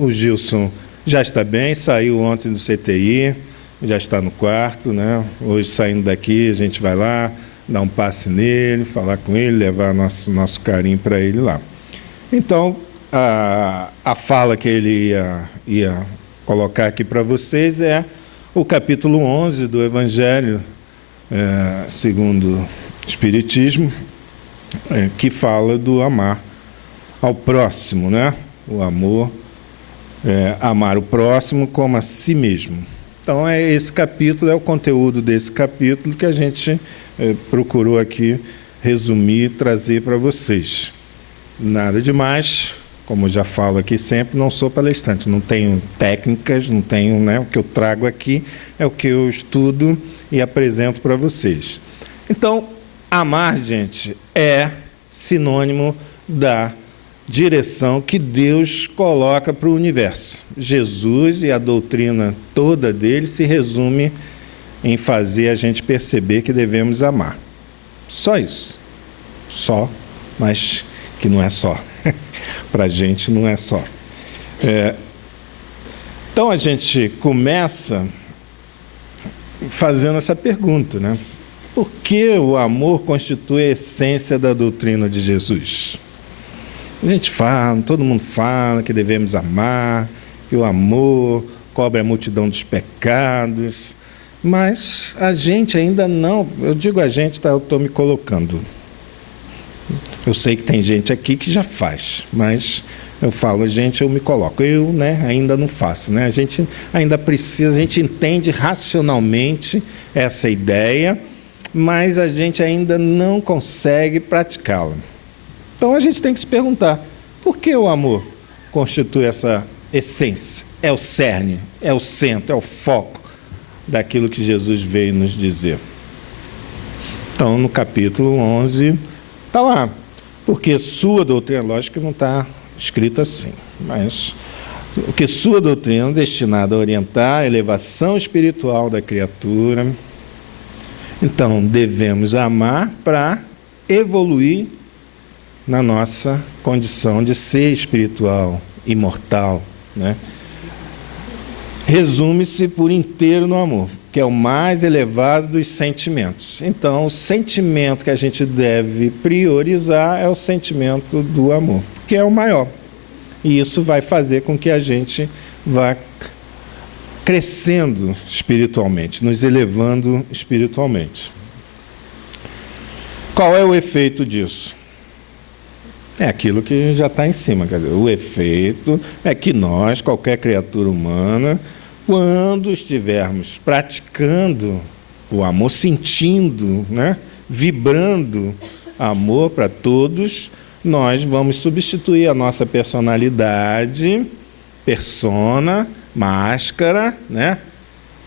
o Gilson já está bem, saiu ontem do CTI, já está no quarto, né? Hoje, saindo daqui, a gente vai lá, dar um passe nele, falar com ele, levar nosso carinho para ele lá. Então, a fala que ele ia colocar aqui para vocês é o capítulo 11 do Evangelho segundo o Espiritismo, que fala do amar ao próximo, né? O amor, amar o próximo como a si mesmo. Então, esse capítulo é o conteúdo desse capítulo que a gente procurou aqui resumir e trazer para vocês. Nada demais, como eu já falo aqui sempre, não sou palestrante, não tenho técnicas, não tenho, né, o que eu trago aqui é o que eu estudo e apresento para vocês. Então, amar, gente, é sinônimo da direção que Deus coloca para o universo. Jesus e a doutrina toda dele se resume em fazer a gente perceber que devemos amar. Só isso. Só, mas que não é só. Para a gente não é só. Então a gente começa fazendo essa pergunta, né? Por que o amor constitui a essência da doutrina de Jesus? A gente fala, todo mundo fala que devemos amar, que o amor cobre a multidão dos pecados, mas a gente ainda não, eu digo a gente, tá, eu estou me colocando. Eu sei que tem gente aqui que já faz, mas eu falo, gente, eu me coloco. Eu, né, ainda não faço, né? A gente ainda precisa, a gente entende racionalmente essa ideia, mas a gente ainda não consegue praticá-la. Então, a gente tem que se perguntar, por que o amor constitui essa essência? É o cerne, é o centro, é o foco daquilo que Jesus veio nos dizer. Então, no capítulo 11, está lá. Porque sua doutrina, lógico que não está escrito assim, mas porque sua doutrina é destinada a orientar a elevação espiritual da criatura. Então, devemos amar para evoluir na nossa condição de ser espiritual, imortal, né? Resume-se por inteiro no amor, que é o mais elevado dos sentimentos. Então, o sentimento que a gente deve priorizar é o sentimento do amor, porque é o maior. E isso vai fazer com que a gente vá crescendo espiritualmente, nos elevando espiritualmente. Qual é o efeito disso? É aquilo que já está em cima. Quer dizer, o efeito é que nós, qualquer criatura humana, quando estivermos praticando o amor, sentindo, né, vibrando amor para todos, nós vamos substituir a nossa personalidade, persona, máscara, né,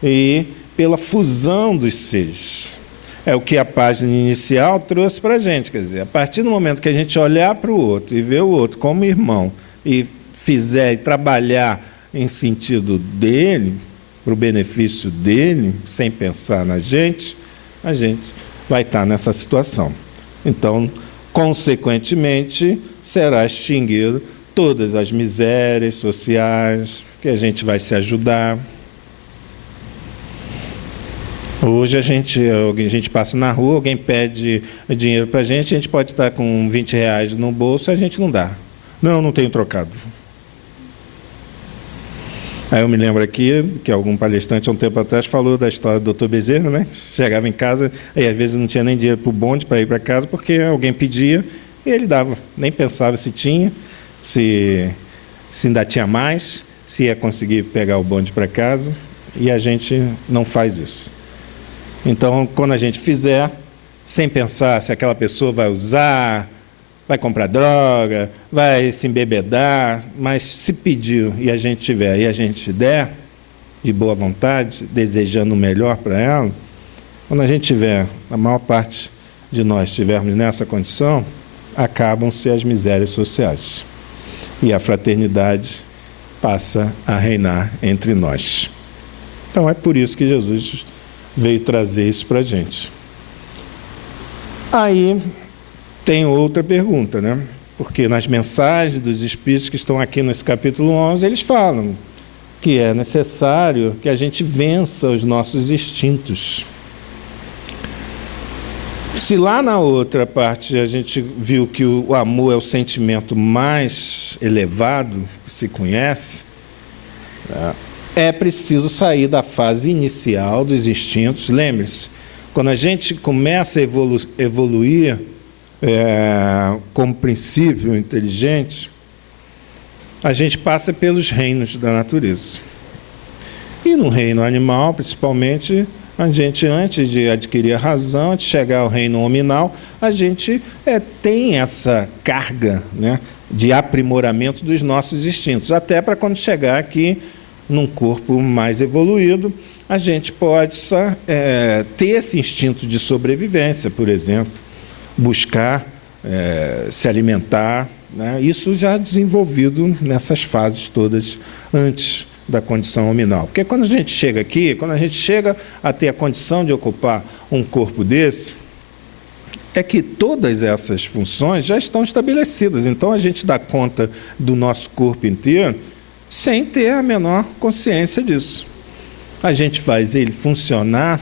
e pela fusão dos seres. É o que a página inicial trouxe para a gente, quer dizer, a partir do momento que a gente olhar para o outro e ver o outro como irmão e fizer e trabalhar em sentido dele, para o benefício dele, sem pensar na gente, a gente vai estar nessa situação. Então, consequentemente, será extinguido todas as misérias sociais, que a gente vai se ajudar. Hoje a gente passa na rua, alguém pede dinheiro para a gente pode estar com 20 reais no bolso, a gente não dá. Não tenho trocado. Aí eu me lembro aqui que algum palestrante, há um tempo atrás, falou da história do Dr. Bezerra, né? Chegava em casa e às vezes não tinha nem dinheiro para o bonde para ir para casa, porque alguém pedia e ele dava. Nem pensava se tinha, se ainda tinha mais, se ia conseguir pegar o bonde para casa, e a gente não faz isso. Então, quando a gente fizer, sem pensar se aquela pessoa vai usar, vai comprar droga, vai se embebedar, mas se pediu e a gente tiver e a gente der, de boa vontade, desejando o melhor para ela, quando a gente tiver, a maior parte de nós estivermos nessa condição, acabam-se as misérias sociais. E a fraternidade passa a reinar entre nós. Então, é por isso que Jesus veio trazer isso para a gente. Aí tem outra pergunta, né? Porque nas mensagens dos Espíritos que estão aqui nesse capítulo 11, eles falam que é necessário que a gente vença os nossos instintos. Se lá na outra parte a gente viu que o amor é o sentimento mais elevado que se conhece, é preciso sair da fase inicial dos instintos. Lembre-se, quando a gente começa a evoluir como princípio inteligente, a gente passa pelos reinos da natureza. E no reino animal, principalmente, a gente, antes de adquirir a razão, antes de chegar ao reino hominal, a gente tem essa carga, né, de aprimoramento dos nossos instintos, até para quando chegar aqui num corpo mais evoluído, a gente possa ter esse instinto de sobrevivência, por exemplo, buscar se alimentar, né, isso já desenvolvido nessas fases todas antes da condição hominal. Porque quando a gente chega aqui, quando a gente chega a ter a condição de ocupar um corpo desse, é que todas essas funções já estão estabelecidas. Então a gente dá conta do nosso corpo inteiro sem ter a menor consciência disso. A gente faz ele funcionar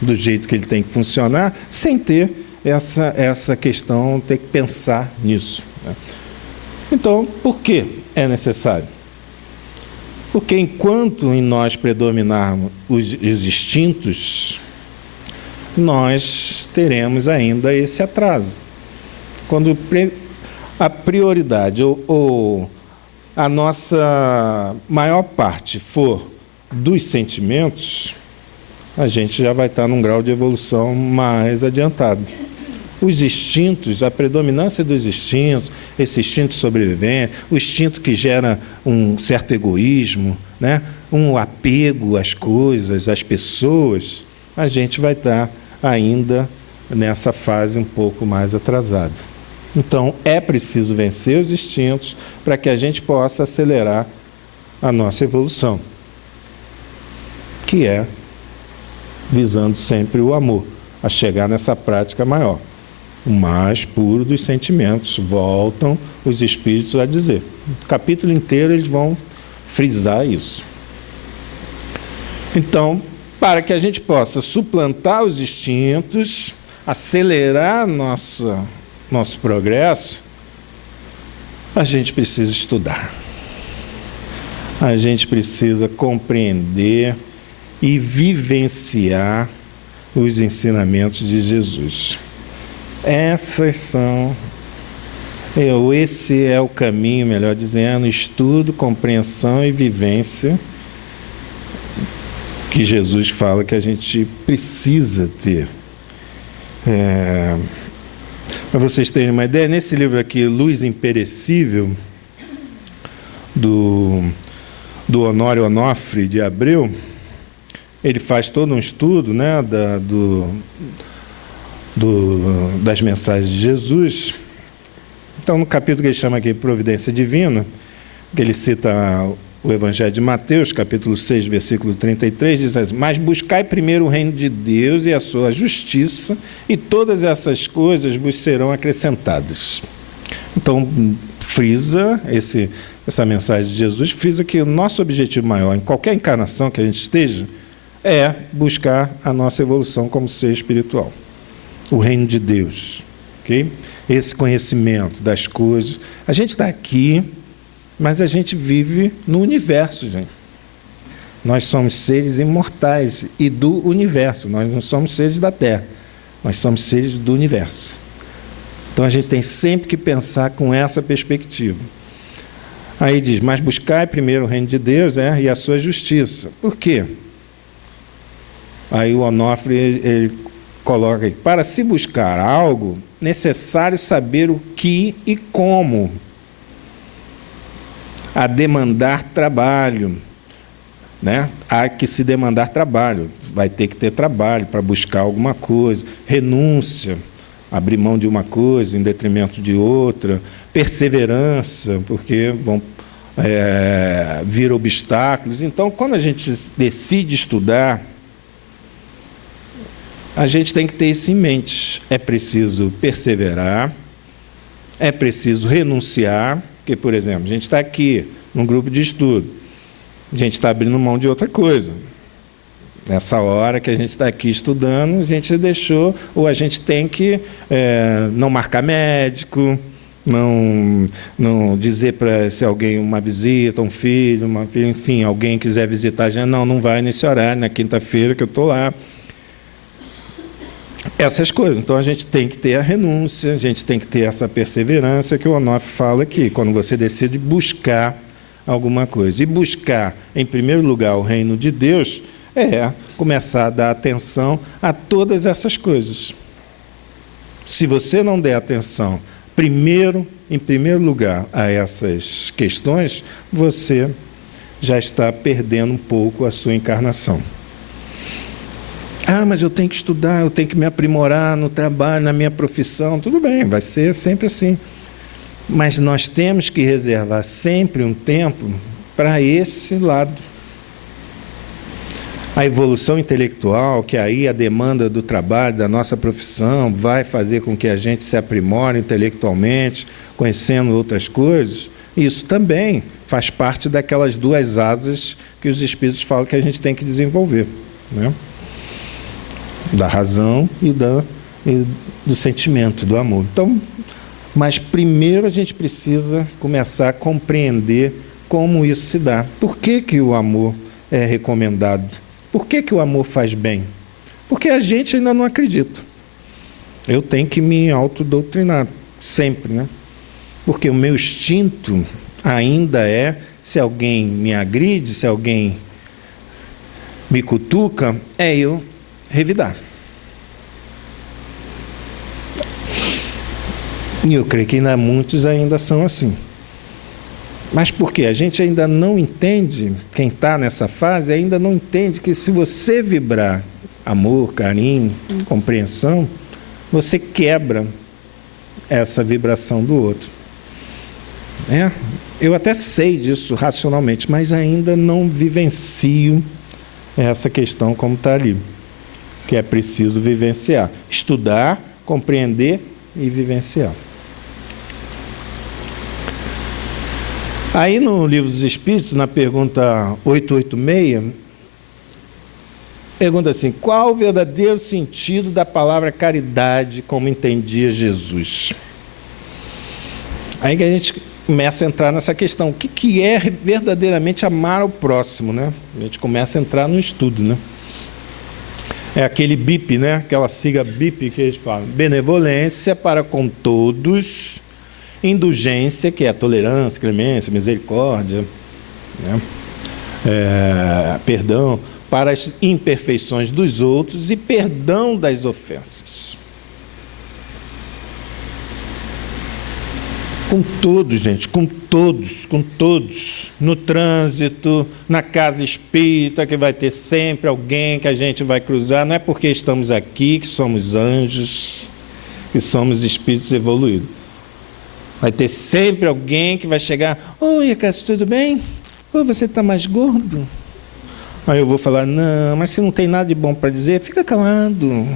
do jeito que ele tem que funcionar, sem ter essa questão, ter que pensar nisso, né? Então, por que é necessário? Porque enquanto em nós predominarmos os instintos, nós teremos ainda esse atraso. Quando a prioridade ou a nossa maior parte for dos sentimentos, a gente já vai estar num grau de evolução mais adiantado. Os instintos, a predominância dos instintos, esse instinto de sobrevivência, o instinto que gera um certo egoísmo, né? Um apego às coisas, às pessoas, a gente vai estar ainda nessa fase um pouco mais atrasada. Então, é preciso vencer os instintos para que a gente possa acelerar a nossa evolução, que é visando sempre o amor, a chegar nessa prática maior. O mais puro dos sentimentos, voltam os Espíritos a dizer. O capítulo inteiro eles vão frisar isso. Então, para que a gente possa suplantar os instintos, acelerar nosso progresso, a gente precisa estudar. A gente precisa compreender e vivenciar os ensinamentos de Jesus. Esse é o caminho, melhor dizendo, estudo, compreensão e vivência que Jesus fala que a gente precisa ter. Para vocês terem uma ideia, nesse livro aqui, Luz Imperecível, do Honório Onofre de Abreu, ele faz todo um estudo, né, das mensagens de Jesus. Então, no capítulo que ele chama aqui Providência Divina, que ele cita o Evangelho de Mateus, capítulo 6, versículo 33, diz assim: mas buscai primeiro o reino de Deus e a sua justiça, e todas essas coisas vos serão acrescentadas. Então, frisa essa mensagem de Jesus, frisa que o nosso objetivo maior, em qualquer encarnação que a gente esteja, é buscar a nossa evolução como ser espiritual. O reino de Deus, ok? Esse conhecimento das coisas. A gente está aqui, mas a gente vive no universo, gente. Nós somos seres imortais e do universo. Nós não somos seres da Terra. Nós somos seres do universo. Então a gente tem sempre que pensar com essa perspectiva. Aí diz: mas buscai primeiro o reino de Deus e a sua justiça. Por quê? Aí o Onofre ele coloca aqui: para se buscar algo, necessário saber o que e como. A demandar trabalho, né? Há que se demandar trabalho, vai ter que ter trabalho para buscar alguma coisa, renúncia, abrir mão de uma coisa em detrimento de outra, perseverança, porque vão vir obstáculos. Então, quando a gente decide estudar, a gente tem que ter isso em mente. É preciso perseverar, É preciso renunciar, porque, por exemplo, a gente está aqui num grupo de estudo, a gente está abrindo mão de outra coisa. Nessa hora que a gente está aqui estudando, a gente deixou, ou a gente tem que não marcar médico, não dizer para se alguém, uma visita, um filho, uma filha, enfim, alguém quiser visitar a gente, não vai nesse horário, na quinta-feira que eu estou lá. Essas coisas. Então, a gente tem que ter a renúncia, a gente tem que ter essa perseverança que o Onofre fala aqui, quando você decide buscar alguma coisa. E buscar, em primeiro lugar, o reino de Deus é começar a dar atenção a todas essas coisas. Se você não der atenção, em primeiro lugar, a essas questões, você já está perdendo um pouco a sua encarnação. Mas eu tenho que estudar, eu tenho que me aprimorar no trabalho, na minha profissão. Tudo bem, vai ser sempre assim. Mas nós temos que reservar sempre um tempo para esse lado. A evolução intelectual, que aí a demanda do trabalho, da nossa profissão, vai fazer com que a gente se aprimore intelectualmente, conhecendo outras coisas, isso também faz parte daquelas duas asas que os Espíritos falam que a gente tem que desenvolver, né? Da razão e do sentimento, do amor. Então, mas primeiro a gente precisa começar a compreender como isso se dá. Por que o amor é recomendado? Por que o amor faz bem? Porque a gente ainda não acredita. Eu tenho que me autodoutrinar, sempre, né? Porque o meu instinto ainda é, se alguém me agride, se alguém me cutuca, é eu revidar. E eu creio que ainda muitos ainda são assim. Mas por quê? A gente ainda não entende, quem está nessa fase ainda não entende que se você vibrar amor, carinho, compreensão, você quebra essa vibração do outro. Eu até sei disso racionalmente, mas ainda não vivencio essa questão como está ali, que é preciso vivenciar, estudar, compreender e vivenciar. Aí no Livro dos Espíritos, na pergunta 886, pergunta assim: qual o verdadeiro sentido da palavra caridade como entendia Jesus? Aí que a gente começa a entrar nessa questão, o que é verdadeiramente amar ao próximo, né? A gente começa a entrar no estudo, né? É aquele BIP, né? Aquela sigla BIP que eles falam: benevolência para com todos, indulgência, que é a tolerância, clemência, misericórdia, né? Perdão para as imperfeições dos outros e perdão das ofensas. Com todos, gente, com todos. No trânsito, na casa espírita, que vai ter sempre alguém que a gente vai cruzar. Não é porque estamos aqui que somos anjos, que somos espíritos evoluídos. Vai ter sempre alguém que vai chegar: oi, Cássio, tudo bem? Você está mais gordo? Aí eu vou falar: não, mas se não tem nada de bom para dizer, fica calado.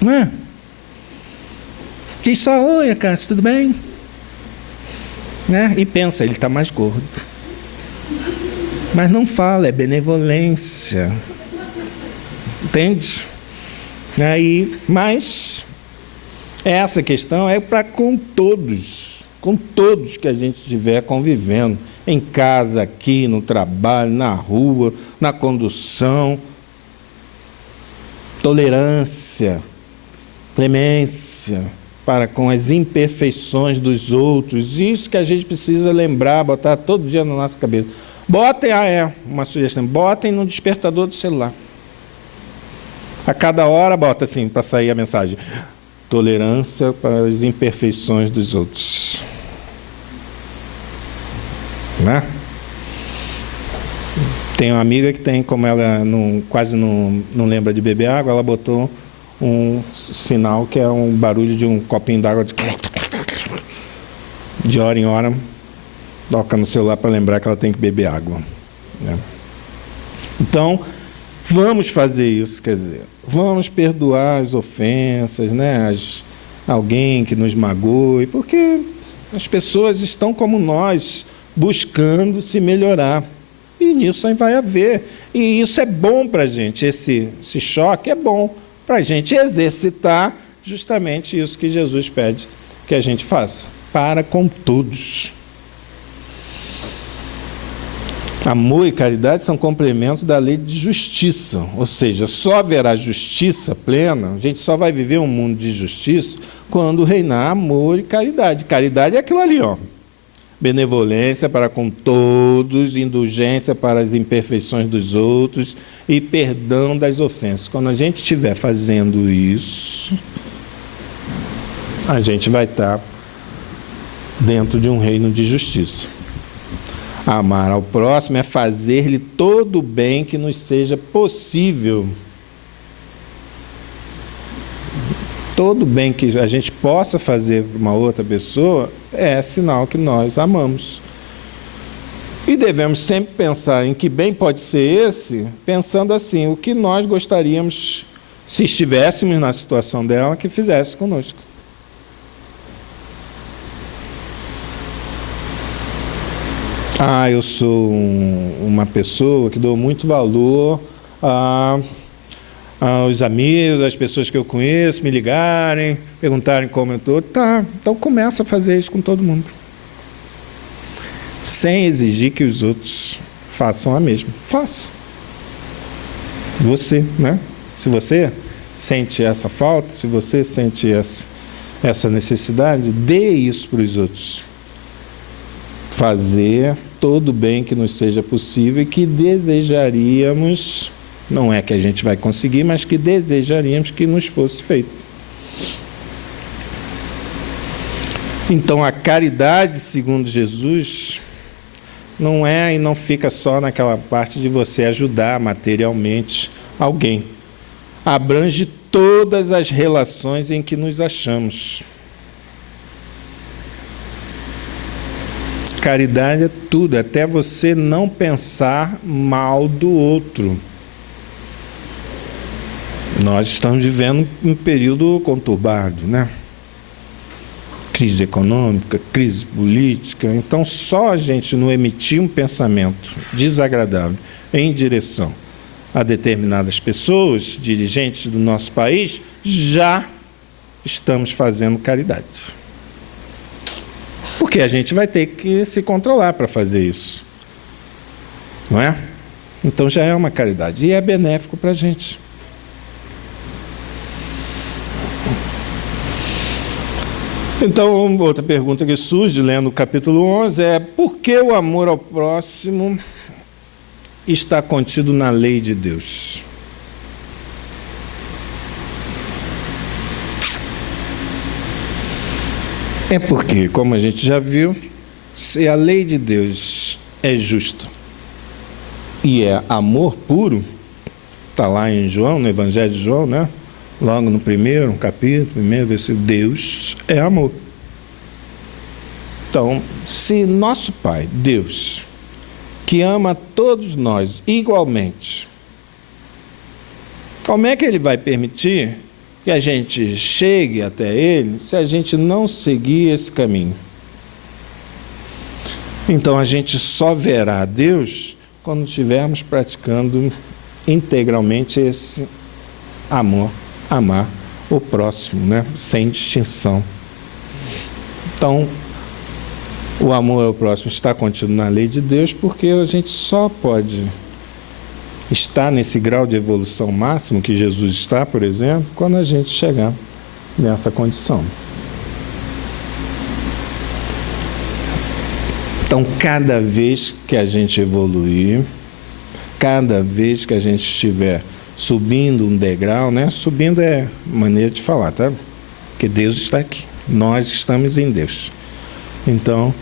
Não é? Diz só: oi, Cássio, tudo bem? Né? E pensa, ele está mais gordo. Mas não fala, é benevolência. Entende? Mas essa questão é para com todos que a gente estiver convivendo, em casa, aqui, no trabalho, na rua, na condução. Tolerância, clemência para com as imperfeições dos outros. Isso que a gente precisa lembrar, botar todo dia na nossa cabeça. Botem, uma sugestão, botem no despertador do celular. A cada hora bota assim, para sair a mensagem: tolerância para as imperfeições dos outros. Né? Tem uma amiga que tem, como ela quase não lembra de beber água, ela botou um sinal que é um barulho de um copinho d'água de hora em hora, toca no celular para lembrar que ela tem que beber água, né? Então, vamos fazer isso, quer dizer, vamos perdoar as ofensas, né? alguém que nos magoe, porque as pessoas estão como nós, buscando se melhorar. E nisso aí vai haver. E isso é bom para a gente, esse choque é bom para a gente exercitar justamente isso que Jesus pede que a gente faça, para com todos. Amor e caridade são complementos da lei de justiça, ou seja, só haverá justiça plena, a gente só vai viver um mundo de justiça quando reinar amor e caridade. Caridade é aquilo ali, ó. Benevolência para com todos, indulgência para as imperfeições dos outros e perdão das ofensas. Quando a gente estiver fazendo isso, a gente vai estar dentro de um reino de justiça. Amar ao próximo é fazer-lhe todo o bem que nos seja possível. Todo bem que a gente possa fazer para uma outra pessoa é sinal que nós amamos. E devemos sempre pensar em que bem pode ser esse, pensando assim, o que nós gostaríamos, se estivéssemos na situação dela, que fizesse conosco. Eu sou uma pessoa que dou muito valor aos amigos, às pessoas que eu conheço, me ligarem, perguntarem como eu estou. Tá, então começa a fazer isso com todo mundo. Sem exigir que os outros façam a mesma. Faça. Você, né? Se você sente essa falta, se você sente essa necessidade, dê isso para os outros. Fazer todo o bem que nos seja possível e que desejaríamos, não é que a gente vai conseguir, mas que desejaríamos que nos fosse feito. Então, a caridade, segundo Jesus, não é e não fica só naquela parte de você ajudar materialmente alguém. Abrange todas as relações em que nos achamos. Caridade é tudo, até você não pensar mal do outro. Nós estamos vivendo um período conturbado, né? Crise econômica, crise política. Então, só a gente não emitir um pensamento desagradável em direção a determinadas pessoas, dirigentes do nosso país, já estamos fazendo caridade. Porque a gente vai ter que se controlar para fazer isso. Não é? Então já é uma caridade. E é benéfico para a gente. Então, outra pergunta que surge, lendo o capítulo 11, é: por que o amor ao próximo está contido na lei de Deus? É porque, como a gente já viu, se a lei de Deus é justa e é amor puro, está lá em João, no Evangelho de João, né? Logo no primeiro capítulo, primeiro versículo, Deus é amor. Então, se nosso Pai, Deus, que ama todos nós igualmente, como é que Ele vai permitir que a gente chegue até Ele se a gente não seguir esse caminho? Então a gente só verá a Deus quando estivermos praticando integralmente esse amor, amar o próximo, né? Sem distinção. Então, o amor ao próximo está contido na lei de Deus, porque a gente só pode estar nesse grau de evolução máximo que Jesus está, por exemplo, quando a gente chegar nessa condição. Então, cada vez que a gente evoluir, cada vez que a gente estiver subindo um degrau, né? Subindo é maneira de falar, tá? Porque Deus está aqui, nós estamos em Deus. Então,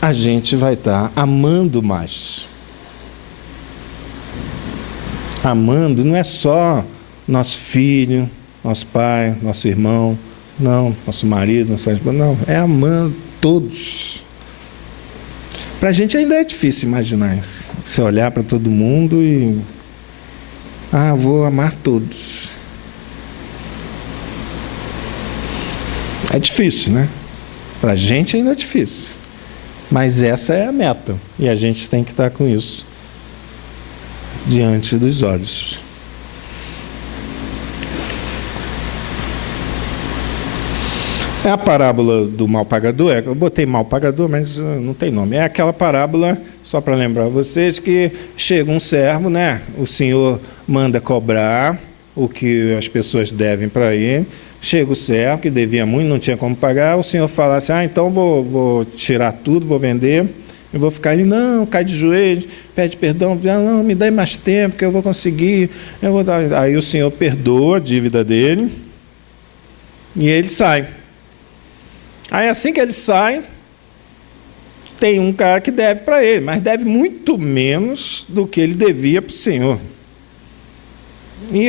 a gente vai estar amando mais. Amando não é só nosso filho, nosso pai, nosso irmão, não, nosso marido, nossa esposa, não, é amando todos. Para a gente ainda é difícil imaginar isso. Você olhar para todo mundo e... vou amar todos. É difícil, né? Para a gente ainda é difícil. Mas essa é a meta. E a gente tem que estar com isso diante dos olhos. É a parábola do mal pagador. Eu botei mal pagador, mas não tem nome. É aquela parábola, só para lembrar vocês, que chega um servo, né? O senhor manda cobrar o que as pessoas devem para ele. Chega o servo, que devia muito, não tinha como pagar. O senhor fala assim, então vou tirar tudo, vou vender. Eu vou ficar ali, não, cai de joelhos, pede perdão. Não, me dá mais tempo que eu vou conseguir. Eu vou dar. Aí o senhor perdoa a dívida dele e ele sai. Aí assim que ele sai, tem um cara que deve para ele, mas deve muito menos do que ele devia para o senhor. E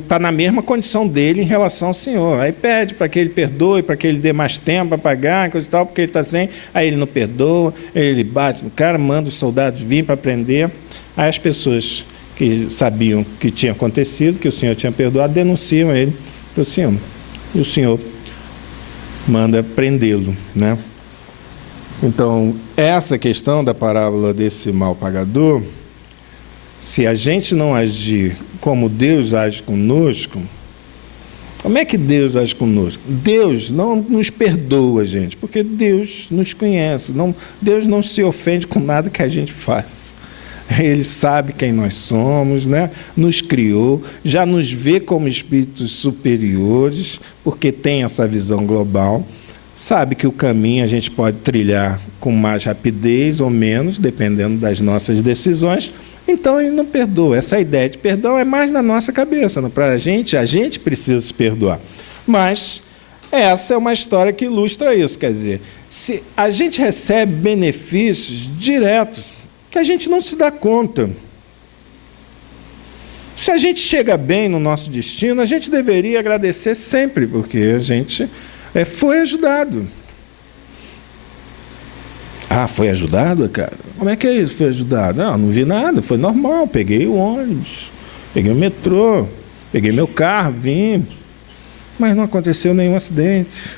está na mesma condição dele em relação ao senhor. Aí pede para que ele perdoe, para que ele dê mais tempo para pagar, coisa e tal, porque ele está sem. Aí ele não perdoa, ele bate no cara, manda os soldados vir para prender. Aí as pessoas que sabiam que tinha acontecido, que o senhor tinha perdoado, denunciam ele para o senhor. E o senhor manda prendê-lo, né? Então, essa questão da parábola desse mal pagador, se a gente não agir como Deus age conosco, como é que Deus age conosco? Deus não nos perdoa, gente, porque Deus nos conhece. Deus não se ofende com nada que a gente faz. Ele sabe quem nós somos, né? Nos criou, já nos vê como espíritos superiores, porque tem essa visão global. Sabe que o caminho a gente pode trilhar com mais rapidez ou menos, dependendo das nossas decisões. Então, ele não perdoa. Essa ideia de perdão é mais na nossa cabeça. Para a gente precisa se perdoar. Mas essa é uma história que ilustra isso. Quer dizer, se a gente recebe benefícios diretos, que a gente não se dá conta. Se a gente chega bem no nosso destino, a gente deveria agradecer sempre, porque a gente foi ajudado. Ah, foi ajudado, cara? Como é que é isso? Foi ajudado? Não vi nada, foi normal. Peguei o ônibus, peguei o metrô, peguei meu carro, vim. Mas não aconteceu nenhum acidente.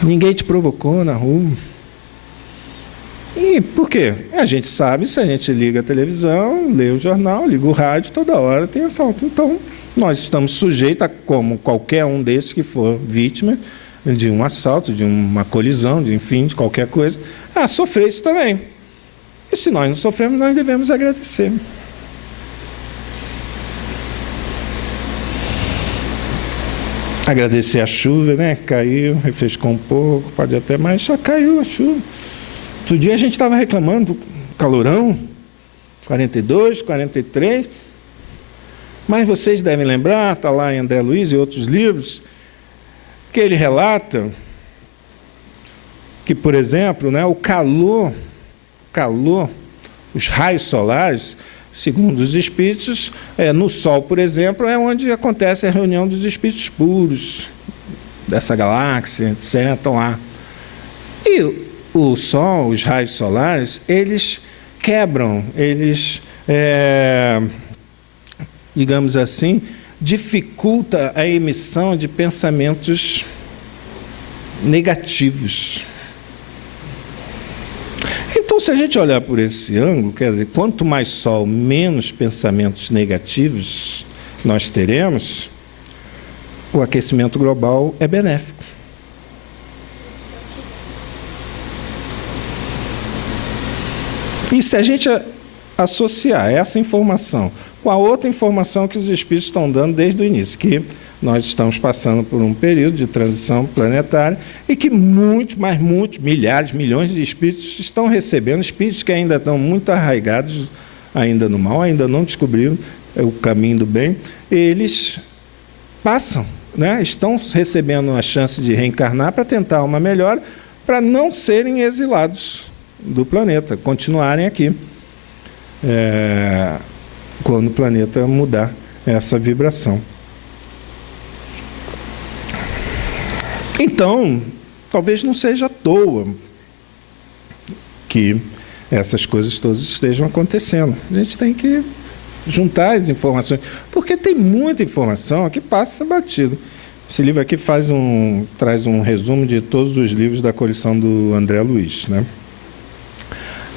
Ninguém te provocou na rua. E por quê? A gente sabe, se a gente liga a televisão, lê o jornal, liga o rádio, toda hora tem assalto. Então, nós estamos sujeitos a, como qualquer um desses que for vítima de um assalto, de uma colisão, de qualquer coisa, a sofrer isso também. E se nós não sofremos, nós devemos agradecer. Agradecer a chuva, né? Caiu, refrescou um pouco, pode até mais, só caiu a chuva. Outro dia a gente estava reclamando do calorão, 42, 43, mas vocês devem lembrar, está lá em André Luiz e outros livros, que ele relata que, por exemplo, né, o calor, os raios solares, segundo os espíritos, no Sol, por exemplo, é onde acontece a reunião dos espíritos puros, dessa galáxia, etc. Lá. E o Sol, os raios solares, eles quebram, eles, digamos assim, dificulta a emissão de pensamentos negativos. Então, se a gente olhar por esse ângulo, quer dizer, quanto mais Sol, menos pensamentos negativos nós teremos, o aquecimento global é benéfico. E se a gente associar essa informação com a outra informação que os espíritos estão dando desde o início, que nós estamos passando por um período de transição planetária e que muitos, milhares, milhões de espíritos estão recebendo, espíritos que ainda estão muito arraigados ainda no mal, ainda não descobriram o caminho do bem, eles passam, né? Estão recebendo a chance de reencarnar para tentar uma melhora, para não serem exilados do planeta, continuarem aqui, quando o planeta mudar essa vibração. Então, talvez não seja à toa que essas coisas todas estejam acontecendo. A gente tem que juntar as informações, porque tem muita informação que passa batido. Esse livro aqui traz um resumo de todos os livros da coleção do André Luiz, né?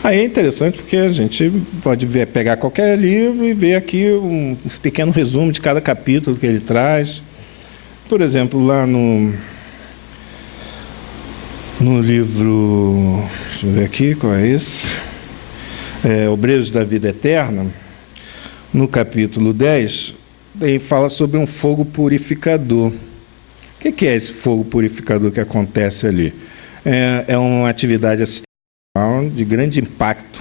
Aí é interessante porque a gente pode pegar qualquer livro e ver aqui um pequeno resumo de cada capítulo que ele traz. Por exemplo, lá no livro, deixa eu ver aqui, qual é esse? Obreiros da Vida Eterna, no capítulo 10, ele fala sobre um fogo purificador. O que é esse fogo purificador que acontece ali? É uma atividade assistencial de grande impacto,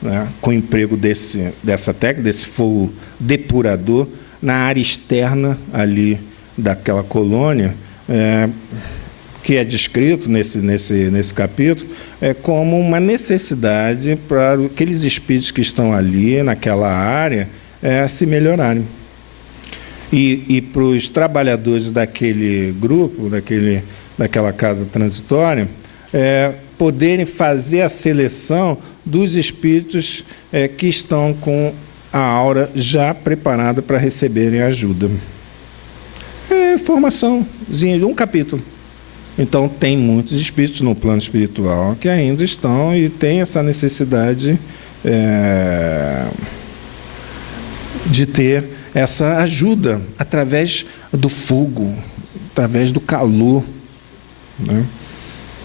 né, com o emprego dessa técnica, desse fogo depurador, na área externa ali daquela colônia, que é descrito nesse capítulo, como uma necessidade para aqueles espíritos que estão ali, naquela área, se melhorarem. E para os trabalhadores daquele grupo, daquela casa transitória, poderem fazer a seleção dos espíritos que estão com a aura já preparada para receberem ajuda. Formaçãozinha de um capítulo. Então, tem muitos espíritos no plano espiritual que ainda estão e têm essa necessidade de ter essa ajuda através do fogo, através do calor, né?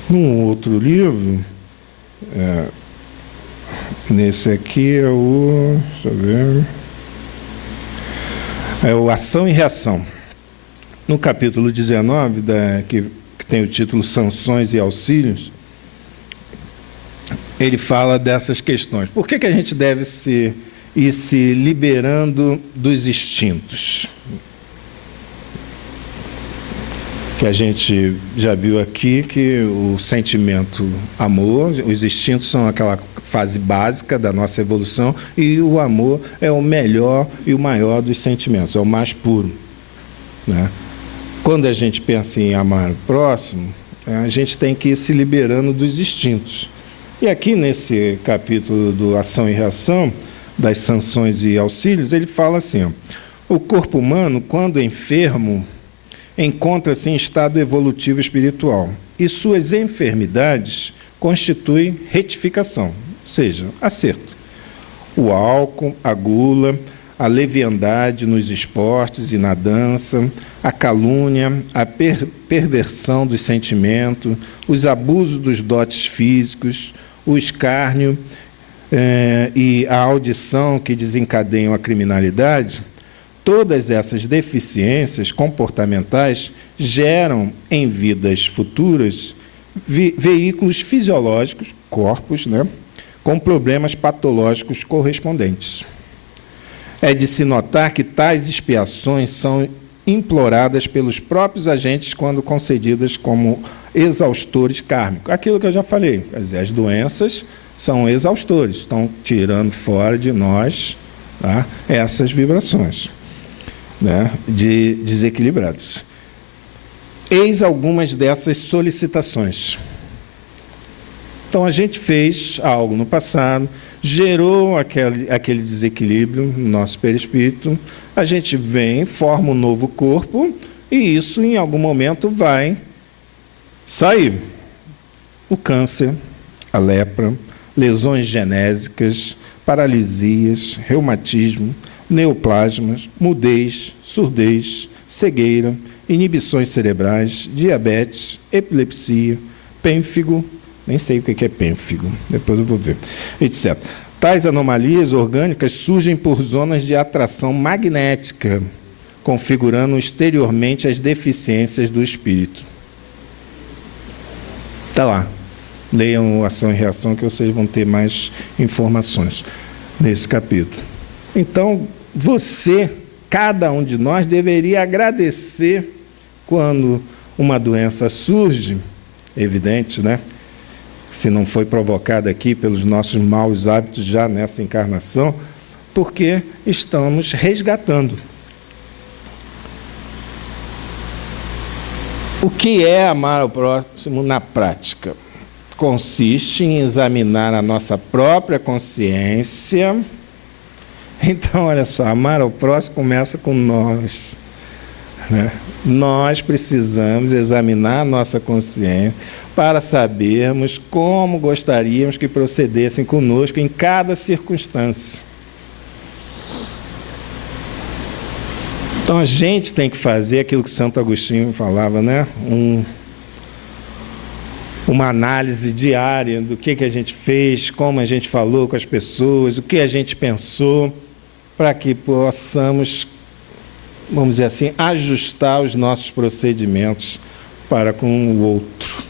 Num outro livro, nesse aqui deixa eu ver, o Ação e Reação. No capítulo 19, que tem o título Sanções e Auxílios, ele fala dessas questões. Por que a gente deve ir se liberando dos instintos? Que a gente já viu aqui que o sentimento amor, os instintos são aquela fase básica da nossa evolução, e o amor é o melhor e o maior dos sentimentos, é o mais puro, né? Quando a gente pensa em amar o próximo, a gente tem que ir se liberando dos instintos. E aqui nesse capítulo do Ação e Reação, das sanções e auxílios, ele fala assim: o corpo humano, quando enfermo, encontra-se em estado evolutivo espiritual, e suas enfermidades constituem retificação, ou seja, acerto. O álcool, a gula, a leviandade nos esportes e na dança, a calúnia, a perversão dos sentimentos, os abusos dos dotes físicos, o escárnio e a audição que desencadeiam a criminalidade, todas essas deficiências comportamentais geram em vidas futuras veículos fisiológicos, corpos, né, com problemas patológicos correspondentes. É de se notar que tais expiações são imploradas pelos próprios agentes quando concedidas como exaustores kármicos. Aquilo que eu já falei, quer dizer, as doenças são exaustores, estão tirando fora de nós, tá, essas vibrações, né, de desequilibrados. Eis algumas dessas solicitações. Então, a gente fez algo no passado, gerou aquele desequilíbrio no nosso perispírito, a gente vem, forma um novo corpo, e isso, em algum momento, vai sair. O câncer, a lepra, lesões genésicas, paralisias, reumatismo, neoplasmas, mudez, surdez, cegueira, inibições cerebrais, diabetes, epilepsia, pênfigo, nem sei o que é pênfigo, depois eu vou ver, etc. Tais anomalias orgânicas surgem por zonas de atração magnética, configurando exteriormente as deficiências do espírito. Está lá. Leiam Ação e Reação que vocês vão ter mais informações nesse capítulo. Então, cada um de nós deveria agradecer quando uma doença surge, evidente, né? Se não foi provocada aqui pelos nossos maus hábitos já nessa encarnação, porque estamos resgatando. O que é amar ao próximo na prática? Consiste em examinar a nossa própria consciência. Então, olha só, amar ao próximo começa com nós. né? Nós precisamos examinar a nossa consciência para sabermos como gostaríamos que procedessem conosco em cada circunstância. Então a gente tem que fazer aquilo que Santo Agostinho falava, né? Uma análise diária do que a gente fez, como a gente falou com as pessoas, o que a gente pensou, para que possamos, vamos dizer assim, ajustar os nossos procedimentos para com o outro.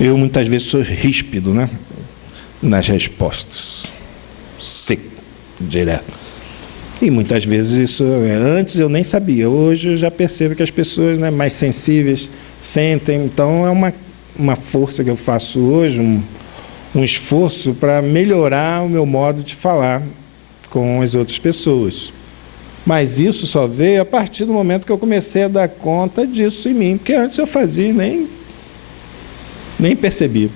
Eu muitas vezes sou ríspido, né? Nas respostas. Seco, direto. E muitas vezes isso, antes eu nem sabia, hoje eu já percebo que as pessoas, né, mais sensíveis sentem. Então é uma força que eu faço hoje, um esforço para melhorar o meu modo de falar com as outras pessoas. Mas isso só veio a partir do momento que eu comecei a dar conta disso em mim, porque antes eu fazia e nem percebi.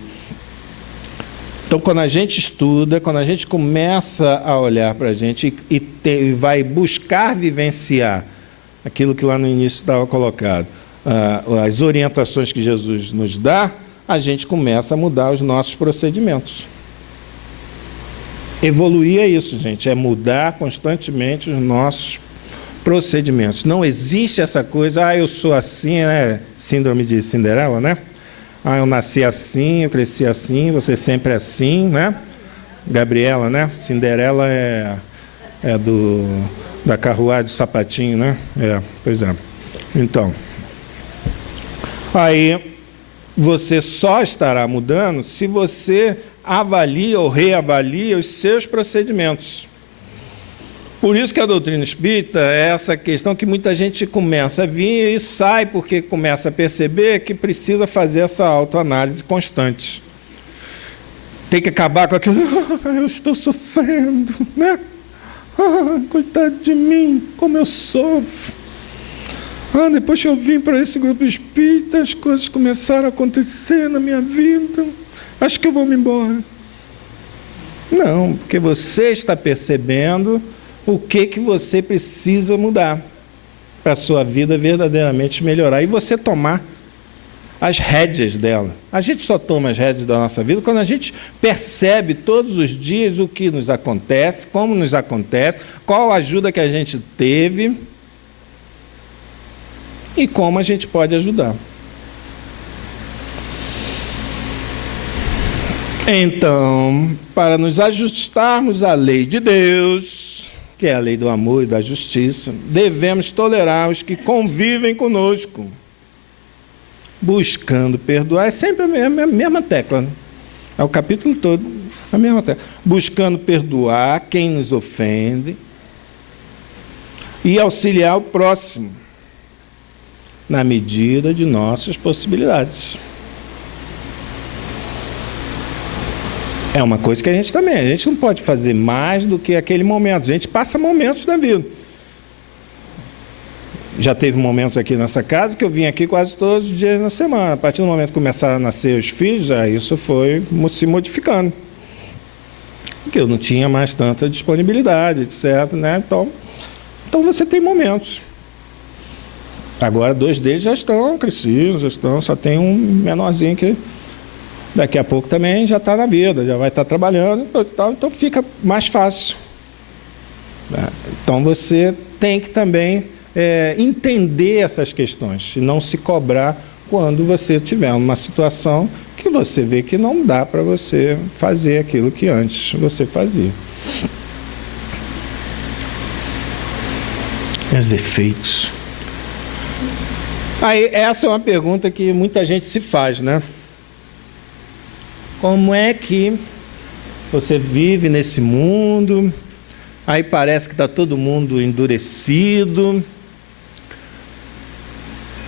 Então, quando a gente estuda, quando a gente começa a olhar para a gente e vai buscar vivenciar aquilo que lá no início estava colocado, as orientações que Jesus nos dá, a gente começa a mudar os nossos procedimentos. Evoluir é isso, gente, é mudar constantemente os nossos procedimentos. Não existe essa coisa, eu sou assim, né? Síndrome de Cinderela, né? Eu nasci assim, eu cresci assim, você sempre é assim, né? Gabriela, né? Cinderela é da carruagem do sapatinho, né? Pois é. Então, aí você só estará mudando se você avalia ou reavalia os seus procedimentos. Por isso que a doutrina espírita é essa questão que muita gente começa a vir e sai porque começa a perceber que precisa fazer essa autoanálise constante. Tem que acabar com aquilo, eu estou sofrendo, né? Coitado de mim, como eu sofro. Depois que eu vim para esse grupo espírita, as coisas começaram a acontecer na minha vida, acho que eu vou me embora. Não, porque você está percebendo o que você precisa mudar para a sua vida verdadeiramente melhorar. E você tomar as rédeas dela. A gente só toma as rédeas da nossa vida quando a gente percebe todos os dias o que nos acontece, como nos acontece, qual a ajuda que a gente teve e como a gente pode ajudar. Então, para nos ajustarmos à lei de Deus, que é a lei do amor e da justiça, devemos tolerar os que convivem conosco, buscando perdoar. É sempre a mesma tecla, né? É o capítulo todo, a mesma tecla. Buscando perdoar quem nos ofende e auxiliar o próximo, na medida de nossas possibilidades. É uma coisa que a gente não pode fazer mais do que aquele momento. A gente passa momentos na vida. Já teve momentos aqui nessa casa que eu vim aqui quase todos os dias na semana. A partir do momento que começaram a nascer os filhos, já isso foi se modificando. Porque eu não tinha mais tanta disponibilidade, etc., né? Então você tem momentos. Agora 2 deles já estão crescidos, só tem um menorzinho que daqui a pouco também já está na vida, já vai estar trabalhando, então fica mais fácil. Então você tem que também entender essas questões e não se cobrar quando você estiver numa situação que você vê que não dá para você fazer aquilo que antes você fazia. Os efeitos. Aí, essa é uma pergunta que muita gente se faz, né? Como é que você vive nesse mundo, aí parece que está todo mundo endurecido.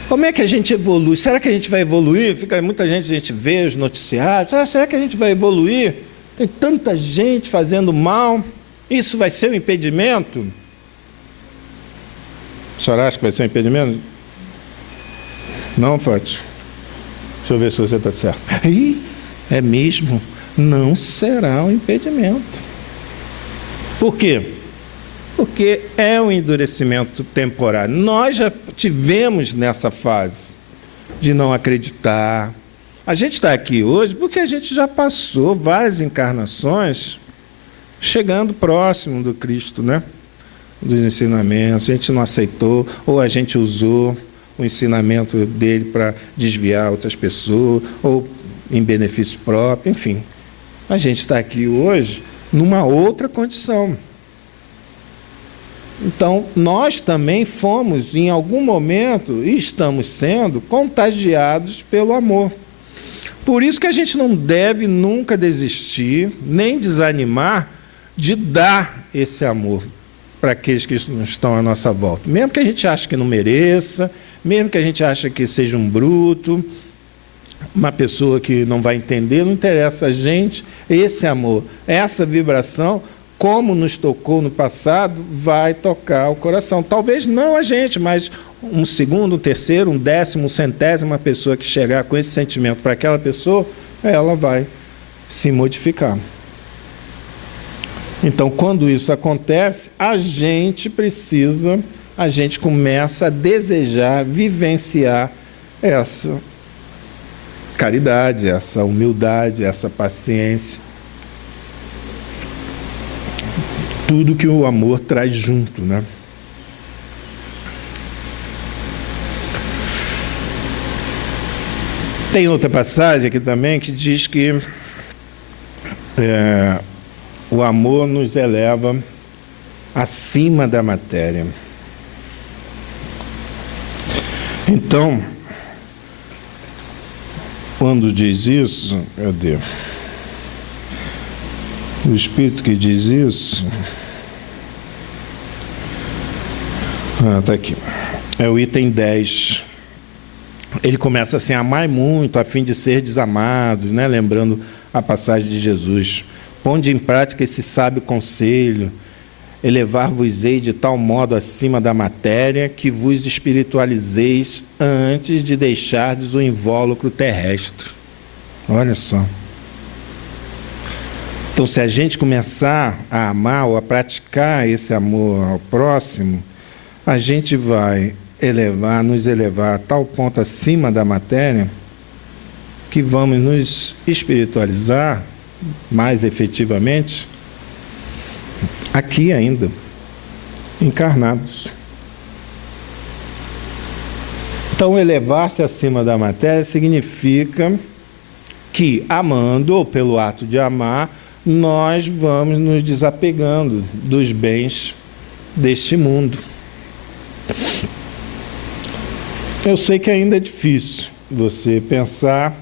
Como é que a gente evolui? Será que a gente vai evoluir? Muita gente, a gente vê os noticiários. Será que a gente vai evoluir? Tem tanta gente fazendo mal. Isso vai ser um impedimento? A senhora acha que vai ser um impedimento? Não, Fátima? Deixa eu ver se você está certo. É mesmo? Não será um impedimento. Por quê? porque é um endurecimento temporário. Nós já tivemos nessa fase de não acreditar. A gente está aqui hoje porque a gente já passou várias encarnações chegando próximo do Cristo, né? Dos ensinamentos. A gente não aceitou, ou a gente usou o ensinamento dele para desviar outras pessoas, ou em benefício próprio, enfim. A gente está aqui hoje numa outra condição. Então, nós também fomos, em algum momento, e estamos sendo contagiados pelo amor. Por isso que a gente não deve nunca desistir, nem desanimar de dar esse amor para aqueles que estão à nossa volta. Mesmo que a gente ache que não mereça, mesmo que a gente ache que seja um bruto, uma pessoa que não vai entender, não interessa a gente, esse amor, essa vibração, como nos tocou no passado, vai tocar o coração. Talvez não a gente, mas um segundo, um terceiro, um décimo, um centésima pessoa que chegar com esse sentimento para aquela pessoa, ela vai se modificar. Então, quando isso acontece, a gente começa a desejar vivenciar essa caridade, essa humildade, essa paciência. Tudo que o amor traz junto, né? Tem outra passagem aqui também que diz que o amor nos eleva acima da matéria. Então, quando diz isso, cadê? O Espírito que diz isso... está aqui. É o item 10. Ele começa assim: amai muito, a fim de ser desamados, né? Lembrando a passagem de Jesus. Ponde em prática esse sábio conselho, elevar-vos-ei de tal modo acima da matéria, que vos espiritualizeis antes de deixardes o invólucro terrestre. Olha só. Então, se a gente começar a amar ou a praticar esse amor ao próximo, a gente vai nos elevar a tal ponto acima da matéria que vamos nos espiritualizar mais efetivamente aqui ainda, encarnados. Então, elevar-se acima da matéria significa que, amando, ou pelo ato de amar, nós vamos nos desapegando dos bens deste mundo. Eu sei que ainda é difícil você pensar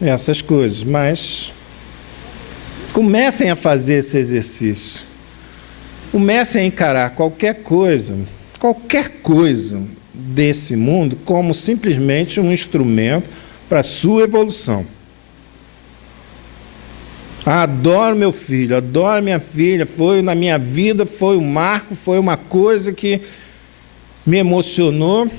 nessas coisas, mas comecem a fazer esse exercício. Comecem a encarar qualquer coisa desse mundo como simplesmente um instrumento para a sua evolução. Adoro meu filho, adoro minha filha, na minha vida, foi um marco, foi uma coisa que me emocionou.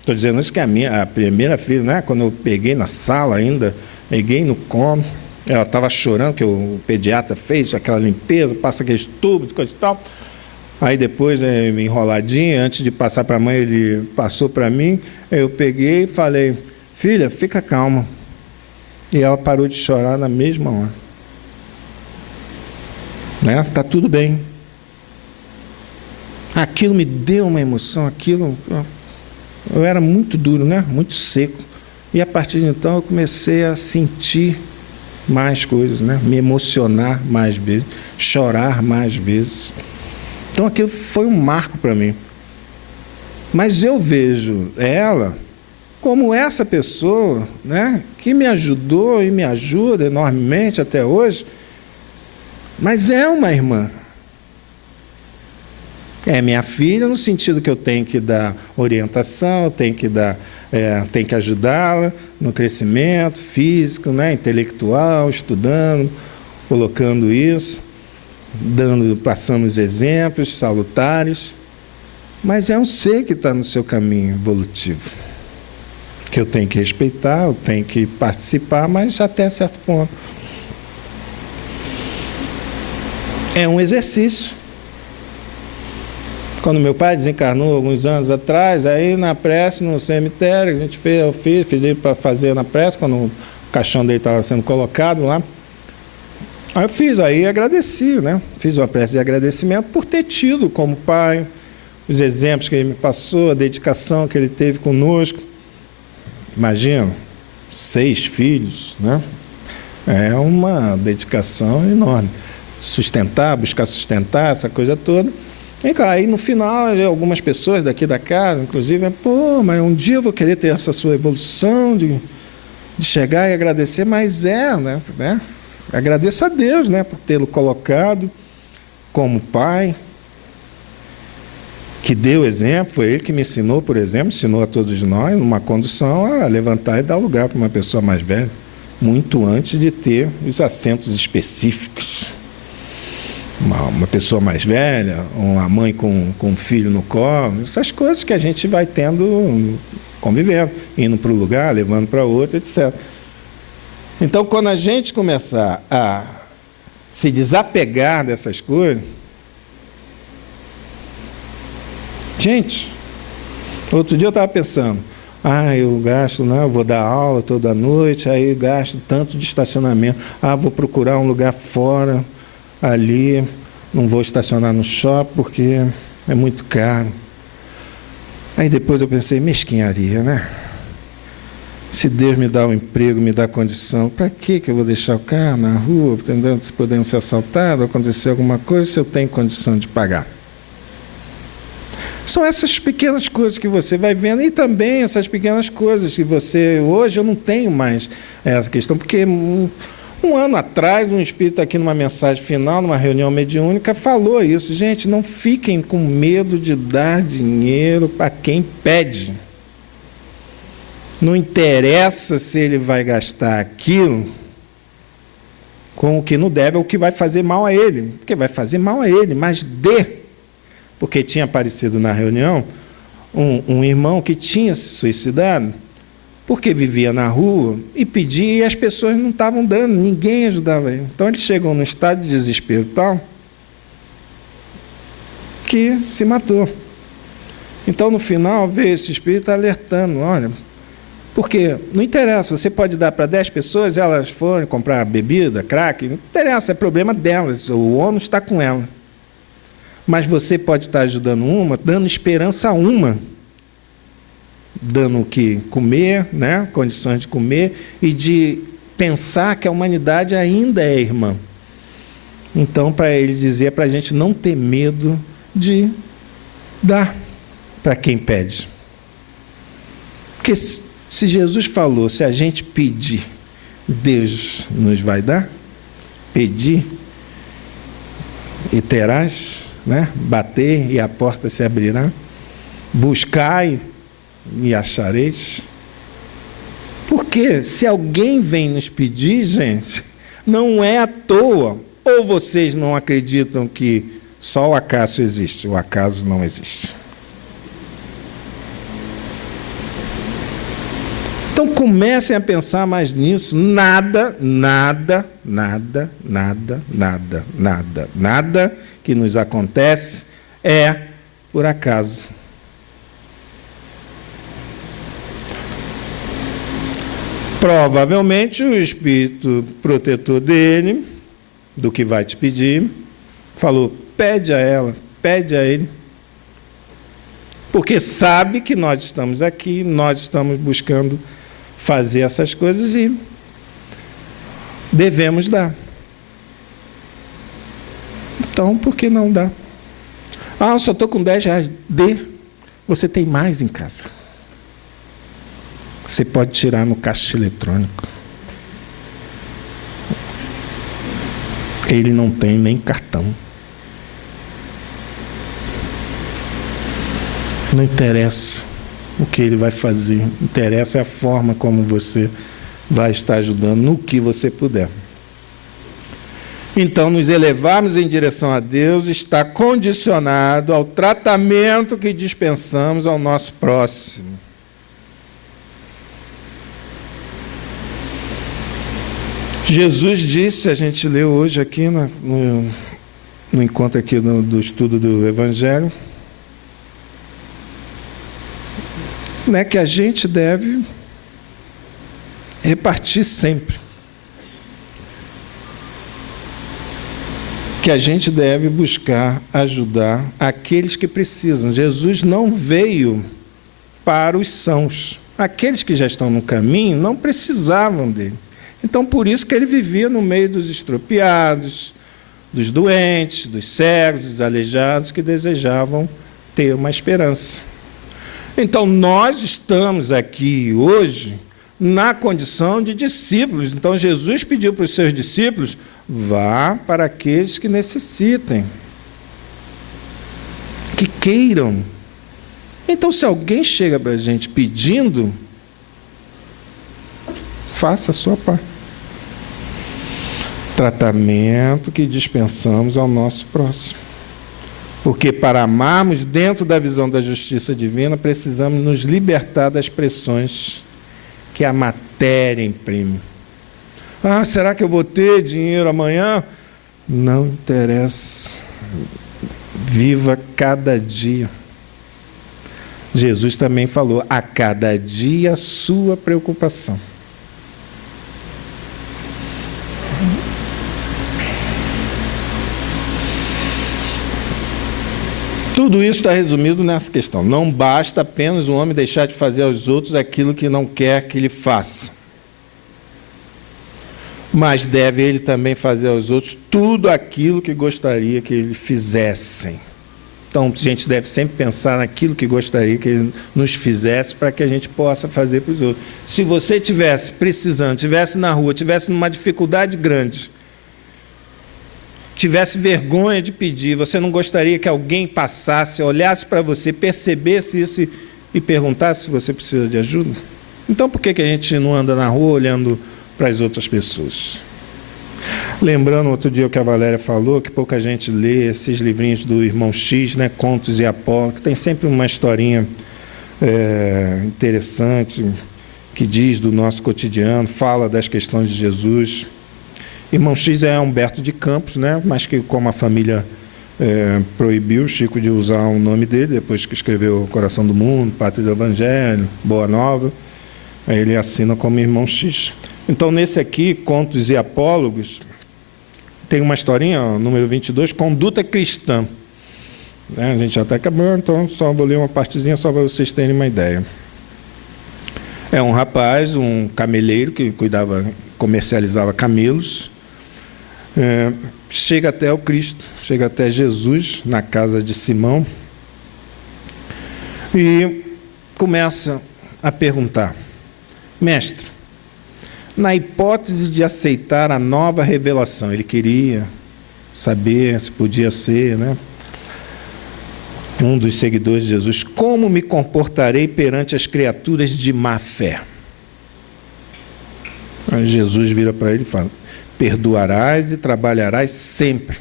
Estou dizendo isso que a primeira filha, né? Quando eu peguei na sala ainda, peguei no colo, ela estava chorando, que o pediatra fez aquela limpeza, passa aqueles tubos, coisa e tal. Aí depois, enroladinho, antes de passar para a mãe, ele passou para mim, eu peguei e falei: filha, fica calma. E ela parou de chorar na mesma hora. Né? Tá tudo bem. Aquilo me deu uma emoção, eu era muito duro, né? Muito seco. E a partir de então eu comecei a sentir mais coisas, né? Me emocionar mais vezes, chorar mais vezes. Então aquilo foi um marco para mim. Mas eu vejo ela como essa pessoa, né? Que me ajudou e me ajuda enormemente até hoje, mas é uma irmã. É minha filha no sentido que eu tenho que dar orientação, eu tenho que ajudá-la no crescimento físico, né, intelectual, estudando, colocando isso, passando os exemplos salutares. Mas é um ser que está no seu caminho evolutivo, que eu tenho que respeitar, eu tenho que participar, mas até certo ponto. É um exercício. Quando meu pai desencarnou alguns anos atrás, aí na prece, no cemitério, a gente fez, eu fiz ele para fazer na prece, quando o caixão dele estava sendo colocado lá. Aí eu fiz, aí agradeci, né? Fiz uma prece de agradecimento por ter tido como pai, os exemplos que ele me passou, a dedicação que ele teve conosco. Imagina, 6 filhos, né? É uma dedicação enorme. Sustentar, buscar sustentar, essa coisa toda. E aí no final, algumas pessoas daqui da casa, inclusive, pô, mas um dia eu vou querer ter essa sua evolução de chegar e agradecer, mas né? Agradeço a Deus, né, por tê-lo colocado como pai, que deu exemplo, foi ele que me ensinou, por exemplo, ensinou a todos nós, numa condução a levantar e dar lugar para uma pessoa mais velha, muito antes de ter os assentos específicos. Uma pessoa mais velha, uma mãe com um filho no colo, essas coisas que a gente vai tendo, convivendo, indo para um lugar, levando para outro, etc. Então, quando a gente começar a se desapegar dessas coisas, gente, outro dia eu estava pensando, eu gasto, eu vou dar aula toda noite, aí eu gasto tanto de estacionamento, vou procurar um lugar fora, ali, não vou estacionar no shopping porque é muito caro. Aí depois eu pensei, mesquinharia, né? Se Deus me dá um emprego, me dá condição, para que eu vou deixar o carro na rua, podendo ser assaltado, acontecer alguma coisa, se eu tenho condição de pagar? São essas pequenas coisas que você vai vendo, e também essas pequenas coisas que você... Hoje eu não tenho mais essa questão, porque um ano atrás, um espírito aqui numa mensagem final, numa reunião mediúnica, falou isso. Gente, não fiquem com medo de dar dinheiro para quem pede. Não interessa se ele vai gastar aquilo com o que não deve ou o que vai fazer mal a ele. Porque vai fazer mal a ele, mas dê. Porque tinha aparecido na reunião um irmão que tinha se suicidado porque vivia na rua e pedia e as pessoas não estavam dando, ninguém ajudava ele. Então ele chegou num estado de desespero tal que se matou. Então no final veio esse espírito alertando, olha, porque não interessa, você pode dar para 10 pessoas, elas forem comprar bebida, crack, não interessa, é problema delas, o ônus está com elas. Mas você pode estar ajudando uma, dando esperança a uma, dando o que comer, né? Condições de comer e de pensar que a humanidade ainda é irmã. Então, para ele dizer, para a gente não ter medo de dar para quem pede. Porque se Jesus falou, se a gente pedir, Deus nos vai dar, pedir e terás, né? Bater e a porta se abrirá, buscai e achareis. Porque se alguém vem nos pedir, gente, não é à toa. Ou vocês não acreditam que só o acaso existe, o acaso não existe. Então comecem a pensar mais nisso. Nada que nos acontece é por acaso. Provavelmente o espírito protetor dele, do que vai te pedir, falou, pede a ela, pede a ele, porque sabe que nós estamos aqui, nós estamos buscando fazer essas coisas e devemos dar. Então, por que não dar? Eu só estou com 10 reais. Dê. Você tem mais em casa. Você pode tirar no caixa eletrônico. Ele não tem nem cartão. Não interessa o que ele vai fazer. Interessa a forma como você vai estar ajudando, no que você puder. Então, nos elevarmos em direção a Deus está condicionado ao tratamento que dispensamos ao nosso próximo. Jesus disse, a gente leu hoje aqui no encontro aqui do estudo do Evangelho, né, que a gente deve repartir sempre. Que a gente deve buscar ajudar aqueles que precisam. Jesus não veio para os sãos. Aqueles que já estão no caminho não precisavam dele. Então, por isso que ele vivia no meio dos estropiados, dos doentes, dos cegos, dos aleijados, que desejavam ter uma esperança. Então, nós estamos aqui hoje na condição de discípulos. Então, Jesus pediu para os seus discípulos: vá para aqueles que necessitem, que queiram. Então, se alguém chega para a gente pedindo, faça a sua parte. Tratamento que dispensamos ao nosso próximo. Porque para amarmos dentro da visão da justiça divina, precisamos nos libertar das pressões que a matéria imprime. Ah, será que eu vou ter dinheiro amanhã? Não interessa. Viva cada dia. Jesus também falou: a cada dia a sua preocupação. Tudo isso está resumido nessa questão. Não basta apenas um homem deixar de fazer aos outros aquilo que não quer que ele faça. Mas deve ele também fazer aos outros tudo aquilo que gostaria que ele fizessem. Então, a gente deve sempre pensar naquilo que gostaria que ele nos fizesse para que a gente possa fazer para os outros. Se você estivesse precisando, estivesse na rua, estivesse numa dificuldade grande, tivesse vergonha de pedir, você não gostaria que alguém passasse, olhasse para você, percebesse isso e perguntasse se você precisa de ajuda? Então, por que a gente não anda na rua olhando para as outras pessoas? Lembrando outro dia o que a Valéria falou, que pouca gente lê esses livrinhos do Irmão X, né, Contos e Apolo, que tem sempre uma historinha interessante, que diz do nosso cotidiano, fala das questões de Jesus. Irmão X é Humberto de Campos, né, mas que, como a família proibiu o Chico de usar o nome dele, depois que escreveu Coração do Mundo, Pátria do Evangelho, Boa Nova, aí ele assina como Irmão X. Então, nesse aqui, Contos e Apólogos, tem uma historinha, ó, número 22, Conduta Cristã. A gente já está acabando, então só vou ler uma partezinha só para vocês terem uma ideia. É um rapaz, um cameleiro que comercializava camelos, chega até o Cristo, chega até Jesus, na casa de Simão, e começa a perguntar: mestre, na hipótese de aceitar a nova revelação, ele queria saber se podia ser, né, um dos seguidores de Jesus, como me comportarei perante as criaturas de má fé? Aí Jesus vira para ele e fala: perdoarás e trabalharás sempre,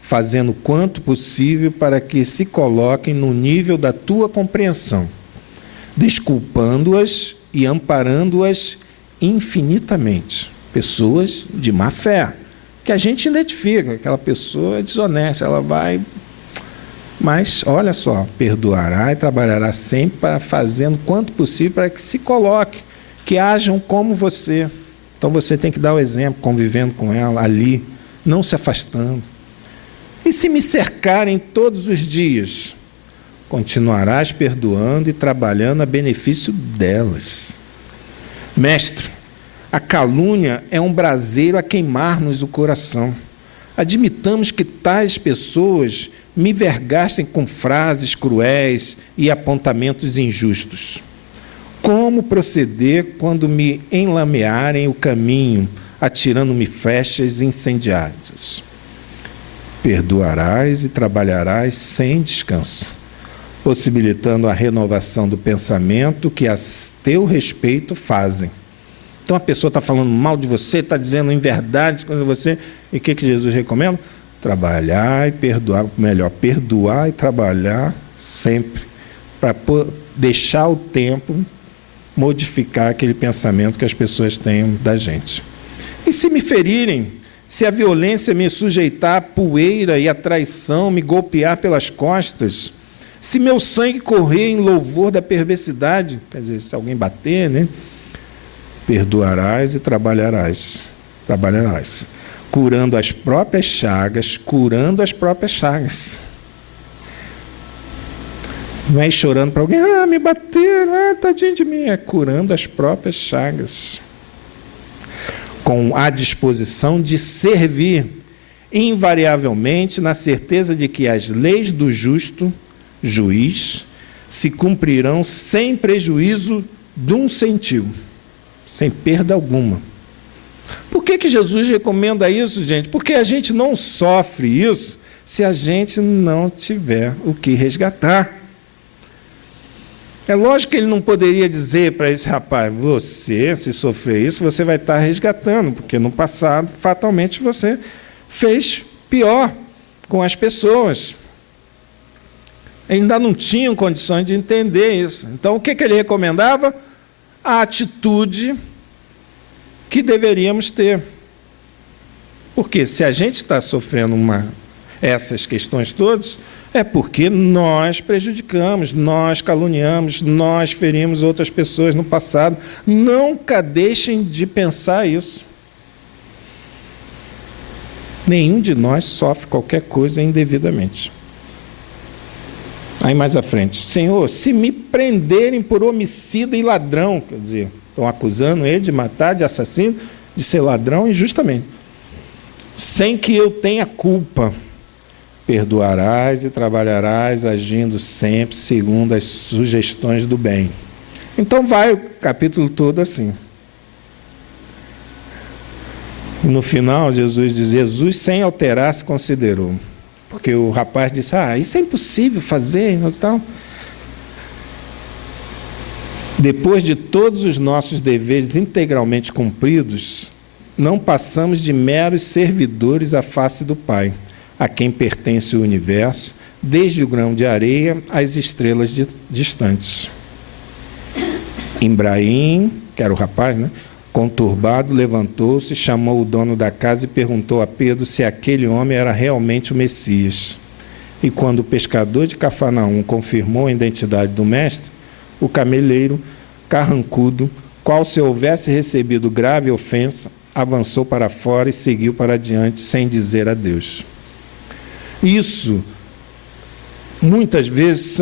fazendo quanto possível para que se coloquem no nível da tua compreensão, desculpando-as e amparando-as infinitamente. Pessoas de má fé, que a gente identifica, aquela pessoa é desonesta, ela vai... Mas, olha só, perdoará e trabalhará sempre para fazendo quanto possível para que se coloque, que ajam como você. Então você tem que dar o exemplo, convivendo com ela ali, não se afastando. E se me cercarem todos os dias, continuarás perdoando e trabalhando a benefício delas. Mestre, a calúnia é um braseiro a queimar-nos o coração. Admitamos que tais pessoas me vergastem com frases cruéis e apontamentos injustos. Como proceder quando me enlamearem o caminho, atirando-me flechas incendiárias? Perdoarás e trabalharás sem descanso, possibilitando a renovação do pensamento que a teu respeito fazem. Então a pessoa está falando mal de você, está dizendo inverdades contra você, e o que Jesus recomenda? Trabalhar e perdoar, melhor, perdoar e trabalhar sempre, para deixar o tempo modificar aquele pensamento que as pessoas têm da gente. E se me ferirem, se a violência me sujeitar à poeira e a traição me golpear pelas costas, Se meu sangue correr em louvor da perversidade, quer dizer, se alguém bater, né? Perdoarás e trabalharás, curando as próprias chagas, Não é chorando para alguém, me bateram, tadinho de mim. É curando as próprias chagas. Com a disposição de servir, invariavelmente, na certeza de que as leis do justo juiz se cumprirão sem prejuízo de um centimo, sem perda alguma. Por que Jesus recomenda isso, gente? Porque a gente não sofre isso se a gente não tiver o que resgatar. É lógico que ele não poderia dizer para esse rapaz, você, se sofrer isso, você vai estar resgatando, porque no passado, fatalmente, você fez pior com as pessoas. Ainda não tinham condições de entender isso. Então, o que ele recomendava? A atitude que deveríamos ter. Porque se a gente está sofrendo essas questões todas, é porque nós prejudicamos, nós caluniamos, nós ferimos outras pessoas no passado. Nunca deixem de pensar isso. Nenhum de nós sofre qualquer coisa indevidamente. Aí mais à frente, Senhor, se me prenderem por homicida e ladrão, quer dizer, estão acusando ele de matar, de assassino, de ser ladrão injustamente, sem que eu tenha culpa, perdoarás e trabalharás agindo sempre segundo as sugestões do bem. Então vai o capítulo todo assim. E no final, Jesus sem alterar se considerou. Porque o rapaz disse, isso é impossível fazer. Então, depois de todos os nossos deveres integralmente cumpridos, não passamos de meros servidores à face do Pai, a quem pertence o universo, desde o grão de areia às estrelas distantes. Ibrahim, que era o rapaz, né? Conturbado, levantou-se, chamou o dono da casa e perguntou a Pedro se aquele homem era realmente o Messias. E quando o pescador de Cafarnaum confirmou a identidade do mestre, o cameleiro, carrancudo, qual se houvesse recebido grave ofensa, avançou para fora e seguiu para adiante sem dizer adeus. Isso, muitas vezes,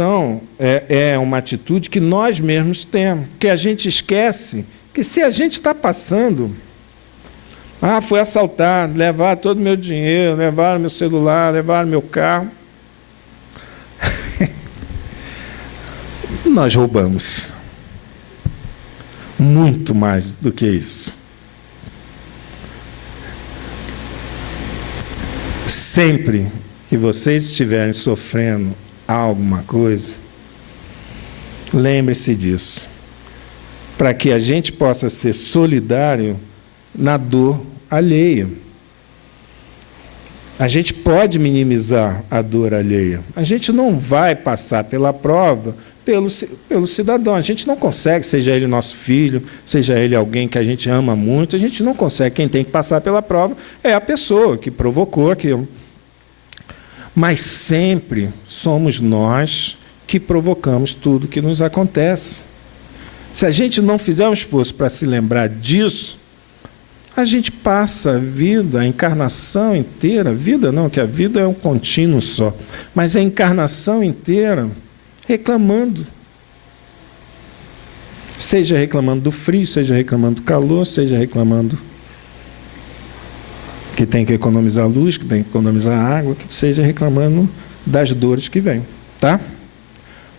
é uma atitude que nós mesmos temos, que a gente esquece que se a gente está passando, foi assaltado, levaram todo o meu dinheiro, levaram meu celular, levaram meu carro, nós roubamos muito mais do que isso. Sempre que vocês estiverem sofrendo alguma coisa, lembre-se disso, para que a gente possa ser solidário na dor alheia. A gente pode minimizar a dor alheia. A gente não vai passar pela prova pelo cidadão. A gente não consegue, seja ele nosso filho, seja ele alguém que a gente ama muito, a gente não consegue. Quem tem que passar pela prova é a pessoa que provocou aquilo. Mas sempre somos nós que provocamos tudo que nos acontece. Se a gente não fizer um esforço para se lembrar disso, a gente passa a vida, a encarnação inteira, vida não, que a vida é um contínuo só, mas a encarnação inteira reclamando. Seja reclamando do frio, seja reclamando do calor, seja reclamando que tem que economizar luz, que tem que economizar água, que seja reclamando das dores que vêm, tá?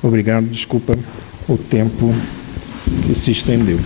Obrigado, desculpa o tempo que se estendeu.